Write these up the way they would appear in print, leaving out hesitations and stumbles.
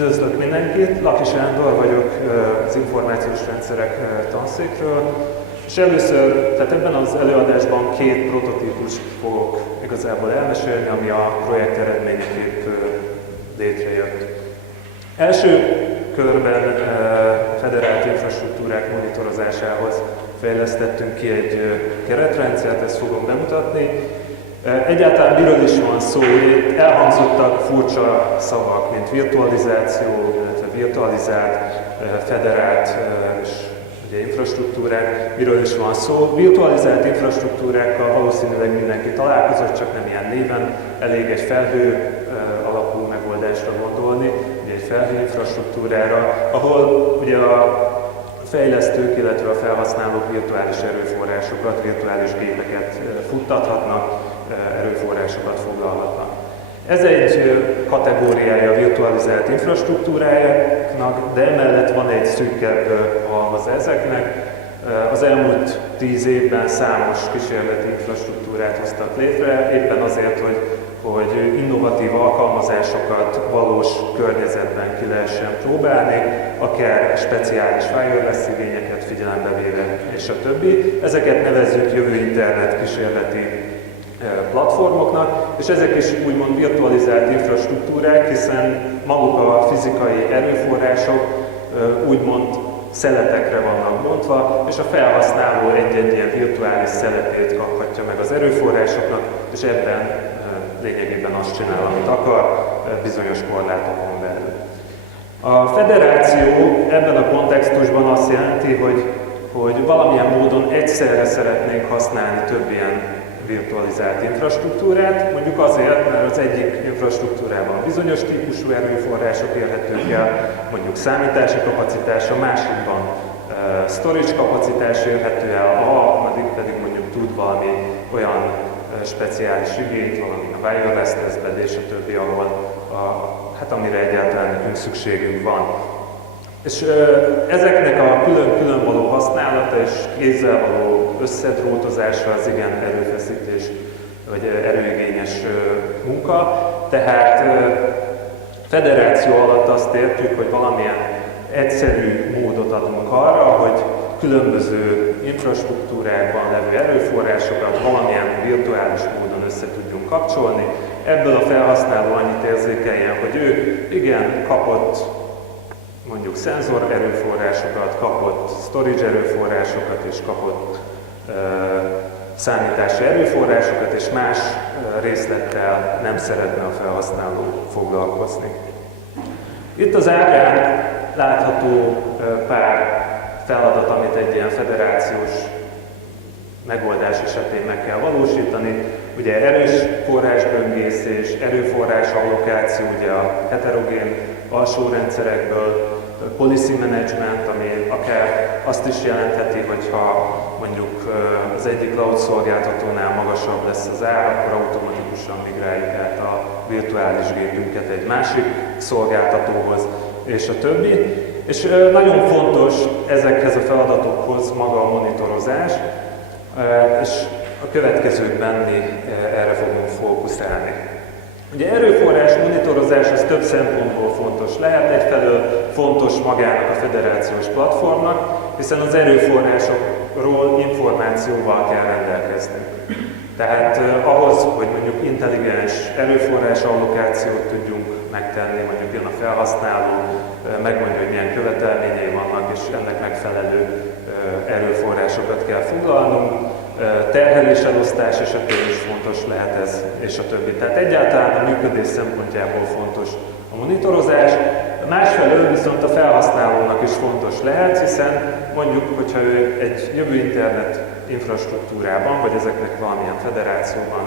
Üdvözlök mindenkit, Laki Sándor vagyok az információs rendszerek tanszékről, és először, tehát ebben az előadásban két prototípust fogok igazából elmesélni, ami a projekt eredményeképp létrejött. Első körben federált infrastruktúrák monitorozásához fejlesztettünk ki egy keretrendszert, ezt fogom bemutatni. Egyáltalán miről is van szó? Itt elhangzottak furcsa szavak, mint virtualizáció, illetve virtualizált, federált és ugye, infrastruktúrák. Miről is van szó? Virtualizált infrastruktúrákkal valószínűleg mindenki találkozott, csak nem ilyen néven. Elég egy felhő alapú megoldásra gondolni, ugye egy felhő infrastruktúrára, ahol ugye a fejlesztők, illetve a felhasználók virtuális erőforrásokat, virtuális gépeket futtathatnak, erőforrásokat foglalhatnak. Ez egy kategóriája a virtualizált infrastruktúrájának, de emellett van egy szűkebb halmaza ezeknek. Az elmúlt 10 évben számos kísérleti infrastruktúrát hoztak létre, éppen azért, hogy innovatív alkalmazásokat valós környezetben ki lehessen próbálni, akár speciális wireless igényeket figyelembe véve, és a többi. Ezeket nevezzük jövő internet kísérleti platformoknak, és ezek is úgymond virtualizált infrastruktúrák, hiszen maguk a fizikai erőforrások úgymond szeletekre vannak bontva, és a felhasználó egy-egy ilyen virtuális szeletét kaphatja meg az erőforrásoknak, és ebben lényegében azt csinál, amit akar, bizonyos korlátokon belül. A federáció ebben a kontextusban azt jelenti, hogy valamilyen módon egyszerre szeretnénk használni több ilyen virtualizált infrastruktúrát, mondjuk azért, mert az egyik infrastruktúrában bizonyos típusú erőforrások érhetők el, mondjuk számítási kapacitás, a másikban storage kapacitás érhető el, a harmadik pedig mondjuk tud valami olyan speciális igényt, valami a wireless tesztben és a többi, ahol hát amire egyáltalán nekünk szükségünk van. És ezeknek a külön-külön való használata és kézzel való összedrótozása az igen erőfeszítés, vagy erőigényes munka. Tehát federáció alatt azt értjük, hogy valamilyen egyszerű módot adunk arra, hogy különböző infrastruktúrákban levő erőforrásokat valamilyen virtuális módon össze tudjunk kapcsolni. Ebből a felhasználó annyit érzékeljen, hogy ő igen, kapott mondjuk szenzor erőforrásokat, kapott storage erőforrásokat és kapott számítási erőforrásokat, és más részlettel nem szeretne a felhasználó foglalkozni. Itt az ábrán látható pár feladat, amit egy ilyen federációs megoldás esetén meg kell valósítani. Ugye erős forrásböngészés, erőforrás allokáció, ugye a heterogén alsó rendszerekből, policy management, ami akár azt is jelentheti, hogyha mondjuk az egyik cloud szolgáltatónál magasabb lesz az ár, akkor automatikusan migráljuk át a virtuális gépünket egy másik szolgáltatóhoz, és a többi. És nagyon fontos ezekhez a feladatokhoz maga a monitorozás, és a következőkben mi erre fogunk fókuszálni. Ugye erőforrás monitorozás az több szempontból fontos lehet, egyfelől fontos magának a federációs platformnak, hiszen az erőforrásokról információval kell rendelkezni. Tehát ahhoz, hogy mondjuk intelligens erőforrás allokációt tudjunk megtenni, mondjuk jön a felhasználó, megmondja, hogy milyen követelményei vannak, és ennek megfelelő erőforrásokat kell foglalnunk. Terheléselosztás esetén is fontos lehet ez, és a többi. Tehát egyáltalán a működés szempontjából fontos a monitorozás. Másfelől viszont a felhasználónak is fontos lehet, hiszen mondjuk, hogyha ő egy jövő internet infrastruktúrában, vagy ezeknek valamilyen federációban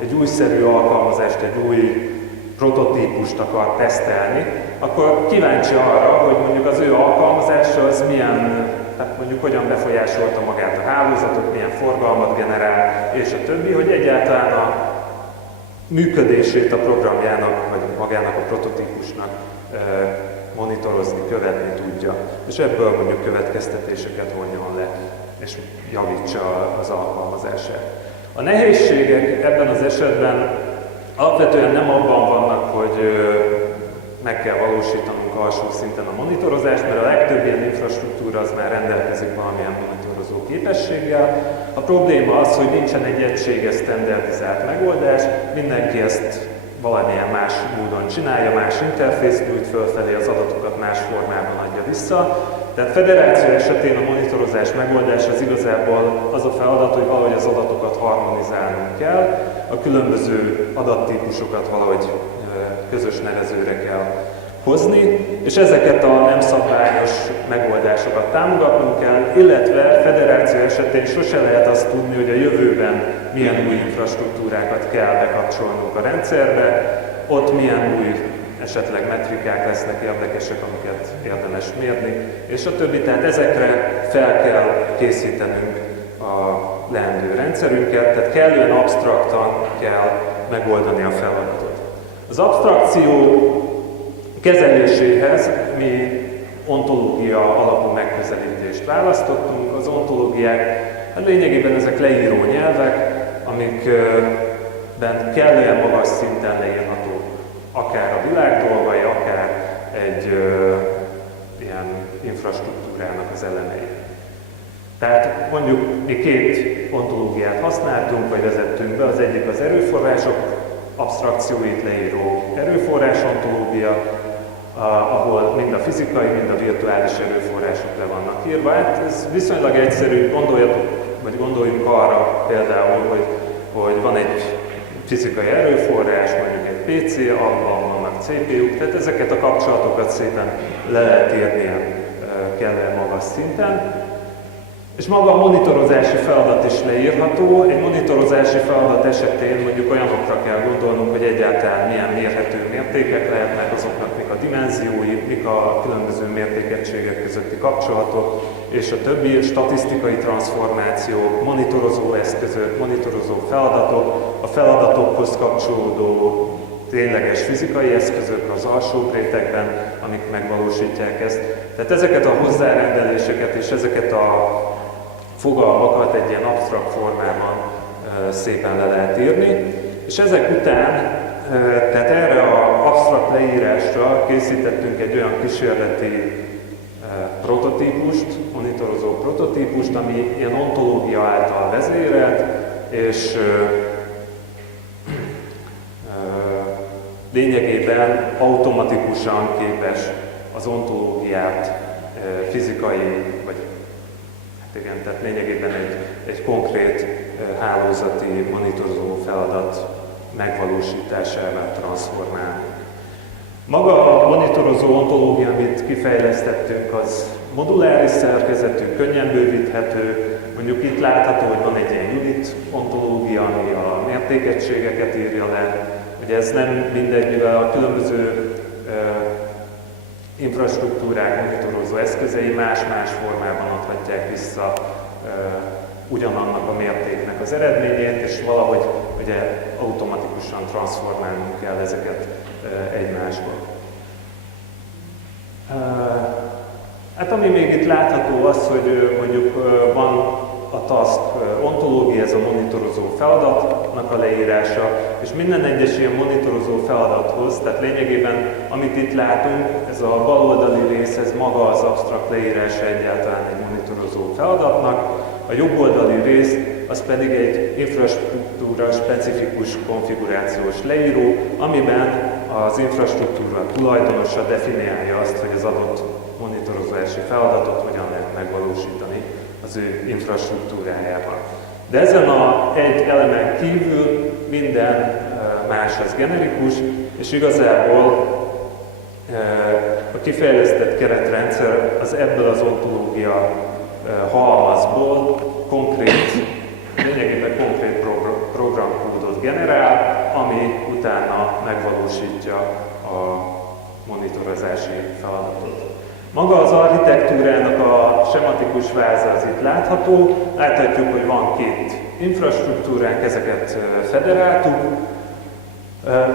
egy újszerű alkalmazást, egy új prototípust akar tesztelni, akkor kíváncsi arra, hogy mondjuk az ő alkalmazása az milyen, tehát mondjuk hogyan befolyásolta magát a hálózatot, milyen forgalmat generál, és a többi, hogy egyáltalán a működését a programjának, vagy magának a prototípusnak monitorozni, követni tudja. És ebből mondjuk következtetéseket vonjon le, és javítsa az alkalmazását. A nehézségek ebben az esetben alapvetően nem abban vannak, hogy meg kell valósítanunk alsó szinten a monitorozást, mert a legtöbb ilyen infrastruktúra az már rendelkezik valamilyen monitorozó képességgel. A probléma az, hogy nincsen egy egységes, standardizált megoldás, mindenki ezt valamilyen más módon csinálja, más interfészt nyújt fölfelé, az adatokat más formában adja vissza. Tehát federáció esetén a monitorozás megoldás az igazából az a feladat, hogy valahogy az adatokat harmonizálnunk kell, a különböző adattípusokat valahogy közös nevezőre kell hozni, és ezeket a nem szabványos megoldásokat támogatnunk kell, illetve federáció esetén sose lehet azt tudni, hogy a jövőben milyen új infrastruktúrákat kell bekapcsolnunk a rendszerbe, ott milyen új esetleg metrikák lesznek érdekesek, amiket érdemes mérni, és a többi. Tehát ezekre fel kell készítenünk a leendő rendszerünket, tehát kellően absztraktan kell megoldani a feladatot. Az absztrakció kezeléséhez mi ontológia alapú megközelítést választottunk. Az ontológiák hát lényegében ezek leíró nyelvek, amikben kellően magas szinten leírható akár a világ dolgai, akár egy ilyen infrastruktúrának az elemei. Tehát mondjuk mi két ontológiát használtunk, vagy vezettünk be, az egyik az erőforrások absztrakcióit leíró erőforrás ontológia, ahol mind a fizikai, mind a virtuális erőforrások le vannak írva. Hát ez viszonylag egyszerű, gondoljunk arra például, hogy van egy fizikai erőforrás, mondjuk egy PC, abban vannak CPU-k, tehát ezeket a kapcsolatokat szépen le lehet írni kellően magas szinten. És maga a monitorozási feladat is leírható. Egy monitorozási feladat esetén mondjuk olyanokra kell gondolnunk, hogy egyáltalán milyen mérhető mértékek lehetnek, azoknak mik a dimenziói, mik a különböző mértékegységek közötti kapcsolatok, és a többi statisztikai transformációk, monitorozó eszközök, monitorozó feladatok, a feladatokhoz kapcsolódó tényleges fizikai eszközök az alsóbb rétegben, amik megvalósítják ezt. Tehát ezeket a hozzárendeléseket és ezeket a fogalmakat egy ilyen absztrakt formában szépen le lehet írni, és ezek után, tehát erre az absztrakt leírásra készítettünk egy olyan kísérleti prototípust, monitorozó prototípust, ami ilyen ontológia által vezérelt, és lényegében automatikusan képes az ontológiát fizikai, vagy hát igen, tehát lényegében egy konkrét hálózati monitorozó feladat megvalósításával transformálni. Maga a monitorozó ontológia, amit kifejlesztettünk, az moduláris szerkezetű, könnyen bővíthető. Mondjuk itt látható, hogy van egy ilyen unit ontológia, ami a mértékegységeket írja le. Ugye ez nem mindegy, mivel a különböző infrastruktúrák monitorozó eszközei más-más formában adhatják vissza ugyanannak a mértéknek az eredményét, és valahogy ugye automatikusan transformálnunk kell ezeket egymásba. Hát ami még itt látható az, hogy mondjuk van a task ontológia, ez a monitorozó feladatnak a leírása, és minden egyes ilyen monitorozó feladathoz, tehát lényegében amit itt látunk, ez a baloldali rész, ez maga az absztrakt leírása egyáltalán egy monitorozó feladatnak, a jobboldali rész az pedig egy infrastruktúra specifikus konfigurációs leíró, amiben az infrastruktúra tulajdonosa definiálja azt, hogy az adott monitorozási feladatot hogyan lehet megvalósítani az ő infrastruktúrájában. De ezen egy elemen kívül minden más az generikus, és igazából a kifejlesztett keretrendszer az ebből az ontológia halmazból lényegében konkrét programkódot generál, ami utána megvalósítja a monitorozási feladatot. Maga az architektúrának a sematikus váza az itt látható. Láthatjuk, hogy van két infrastruktúránk, ezeket federáltuk.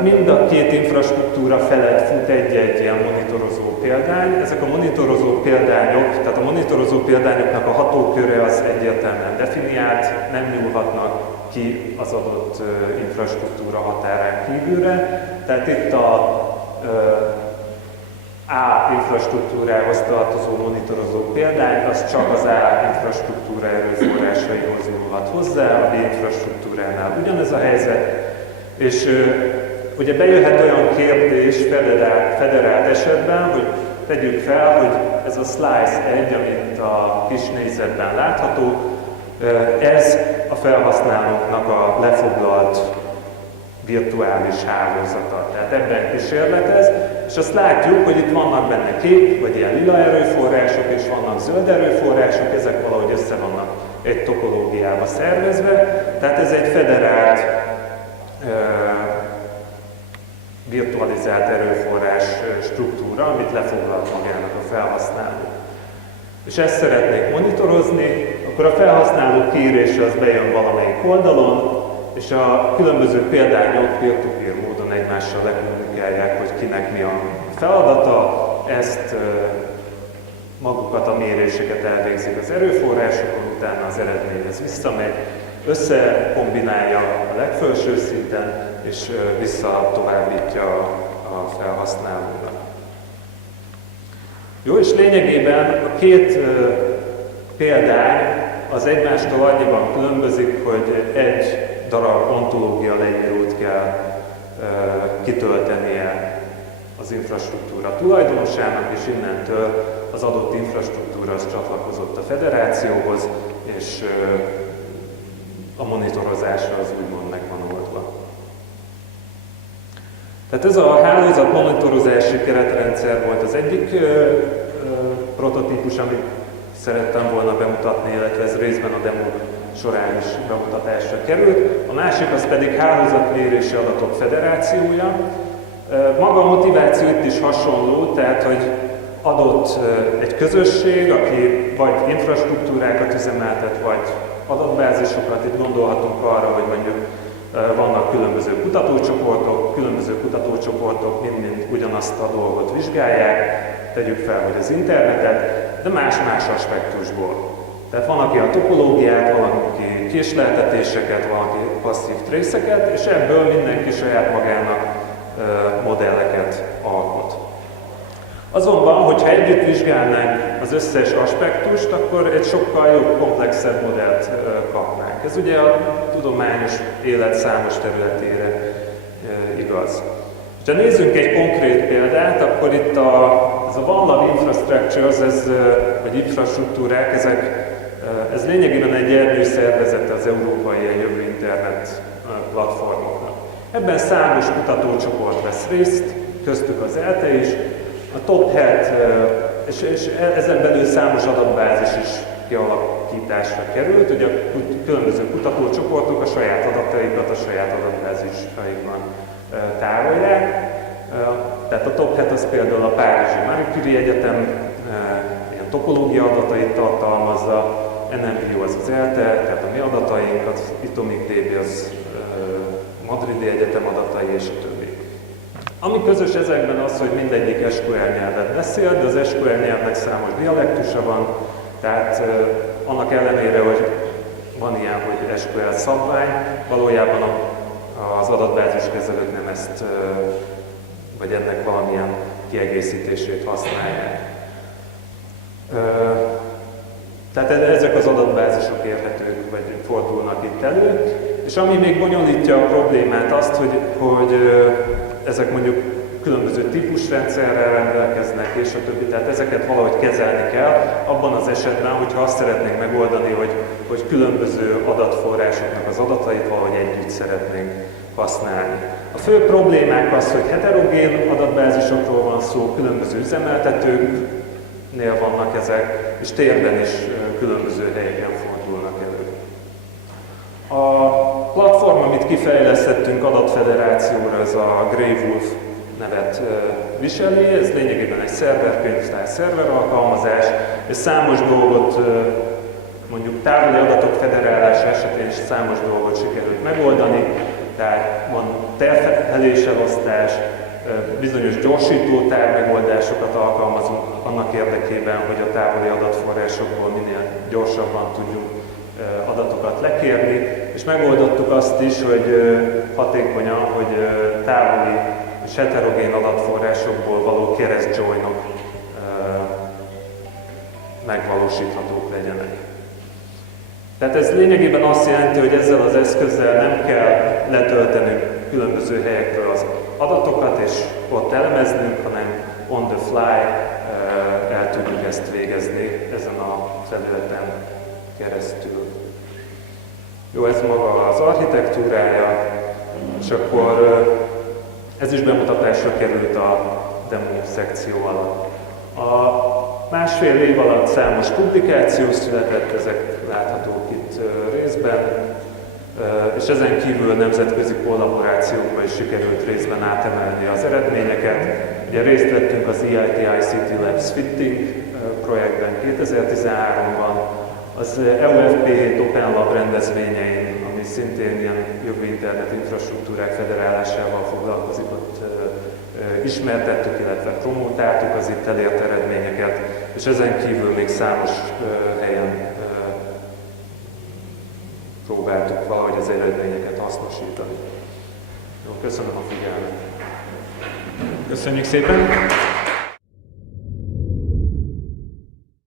Mind a két infrastruktúra felett fut egy-egy ilyen monitorozó példány. Ezek a monitorozó példányok, tehát a monitorozó példányoknak a hatóköre az egyértelműen definiált, nem nyúlhatnak ki az adott infrastruktúra határán kívülre. Tehát itt a A infrastruktúrához tartozó monitorozó példány, az csak az A infrastruktúra erőforrásaihoz nyúlhat hozzá, a B infrastruktúránál ugyanez a helyzet, és ugye bejöhet olyan kérdés federált esetben, hogy tegyük fel, hogy ez a slice 1, amit a kis négyzetben látható, ez a felhasználóknak a lefoglalt virtuális hálózata. Tehát ebben kísérletez, és azt látjuk, hogy itt vannak benne kék, vagy ilyen lila erőforrások, és vannak zöld erőforrások, ezek valahogy össze vannak egy topológiába szervezve. Tehát ez egy federált, virtualizált erőforrás struktúra, amit lefoglalt magának a felhasználó. És ezt szeretnék monitorozni, akkor a felhasználó kérése az bejön valamelyik oldalon, és a különböző példányok peer-to-peer módon egymással lekommunikálják, hogy kinek mi a feladata, ezt magukat a méréseket elvégzik az erőforrásokon, utána az eredményhez visszamegy, összekombinálja a legfelső szinten, és vissza továbbítja a felhasználónak. Jó, és lényegében a két példány az egymástól annyiban különbözik, hogy egy darab ontológia leírót kell kitöltenie az infrastruktúra tulajdonosának, és innentől az adott infrastruktúra az csatlakozott a federációhoz, és a monitorozásra az úgymond meg van oldva. Tehát ez a hálózat monitorozási keretrendszer volt az egyik prototípus, amit szerettem volna bemutatni, illetve ez részben a demo során is bemutatásra került. A másik az pedig hálózatmérési adatok federációja. Maga a motiváció itt is hasonló, tehát hogy adott egy közösség, aki vagy infrastruktúrákat üzemeltet, vagy adatbázisokat, itt gondolhatunk arra, hogy mondjuk vannak különböző kutatócsoportok mind-mind ugyanazt a dolgot vizsgálják, tegyük fel, hogy az internetet, de más-más aspektusból. Tehát van, aki a topológiát, valaki késleltetéseket, valaki passzív trészeket, és ebből mindenki saját magának modelleket alkot. Azonban, hogyha együtt vizsgálnánk az összes aspektust, akkor egy sokkal jobb, komplexebb modellt kapnánk. Ez ugye a tudományos élet számos területére igaz. Ha nézzünk egy konkrét példát, akkor itt ez a OneLab Infrastructures, vagy infrastruktúrák, ez lényegében egy ernyőszervezete az európai jövő internet platformoknak. Ebben számos kutatócsoport vesz részt, köztük az ELTE is, a Top Hat, és ezen belül számos adatbázis is kialakításra került, hogy a különböző kutatócsoportok a saját adataikat a saját adatbázisaikban tárolják. Tehát a Top Hat az például a Párizsi Marie Curie Egyetem ilyen topológia adatait tartalmazza, NMBio az az ELTE, tehát a mi adataink, az Atomic DB az Madridi Egyetem adatai és a többi. Ami közös ezekben az, hogy mindegyik SQL nyelvet beszél, de az SQL nyelvnek számos dialektusa van, tehát annak ellenére, hogy van ilyen, hogy SQL szabvány, valójában az adatbáziskezelők nem ezt, vagy ennek valamilyen kiegészítését használják. Tehát ezek az adatbázisok érhetők, vagy fordulnak itt elő, és ami még bonyolítja a problémát azt, hogy ezek mondjuk különböző típusrendszerrel rendelkeznek, és a többi, tehát ezeket valahogy kezelni kell, abban az esetben, hogyha azt szeretnénk megoldani, hogy különböző adatforrásoknak az adatait valahogy együtt szeretnénk használni. A fő problémák az, hogy heterogén adatbázisokról van szó, különböző üzemeltetőknél vannak ezek, és térben is különböző helyeken fordulnak elő. A platform, amit kifejlesztettünk adatfederációra, ez a Grey Wolf nevet viseli, ez lényegében egy szerverkönyvtár szerver alkalmazás, és számos dolgot, mondjuk távoli adatok federálása esetén is számos dolgot sikerült megoldani, tehát van terheléselosztás, bizonyos gyorsító tármegoldásokat alkalmazunk annak érdekében, hogy a távoli adatforrásokból minél gyorsabban tudjunk adatokat lekérni, és megoldottuk azt is, hogy hatékonyan, hogy távoli és heterogén adatforrásokból való kereszt-joinok megvalósíthatók legyenek. Tehát ez lényegében azt jelenti, hogy ezzel az eszközzel nem kell letöltenünk különböző helyekről az adatokat, és ott elemeznünk, hanem on the fly el tudjuk ezt végezni ezen a felületen keresztül. Jó, ez maga az architektúrája, és akkor ez is bemutatásra került a demo szekció alatt. A másfél év alatt számos publikáció született, ezek láthatók itt részben, és ezen kívül nemzetközi kollaborációkba is sikerült részben átemelni az eredményeket. Ugye részt vettünk az EIT ICT Labs Fitting projektben 2013-ban, az EUFP7 Open Lab rendezvényein, ami szintén ilyen jobb internet infrastruktúrák federálásával foglalkozik, ott ismertettük, illetve promotáltuk az itt elért eredményeket, és ezen kívül még számos helyen próbáltuk valahogy az eredményeket hasznosítani. Jó, köszönöm a figyelmet! Köszönjük szépen!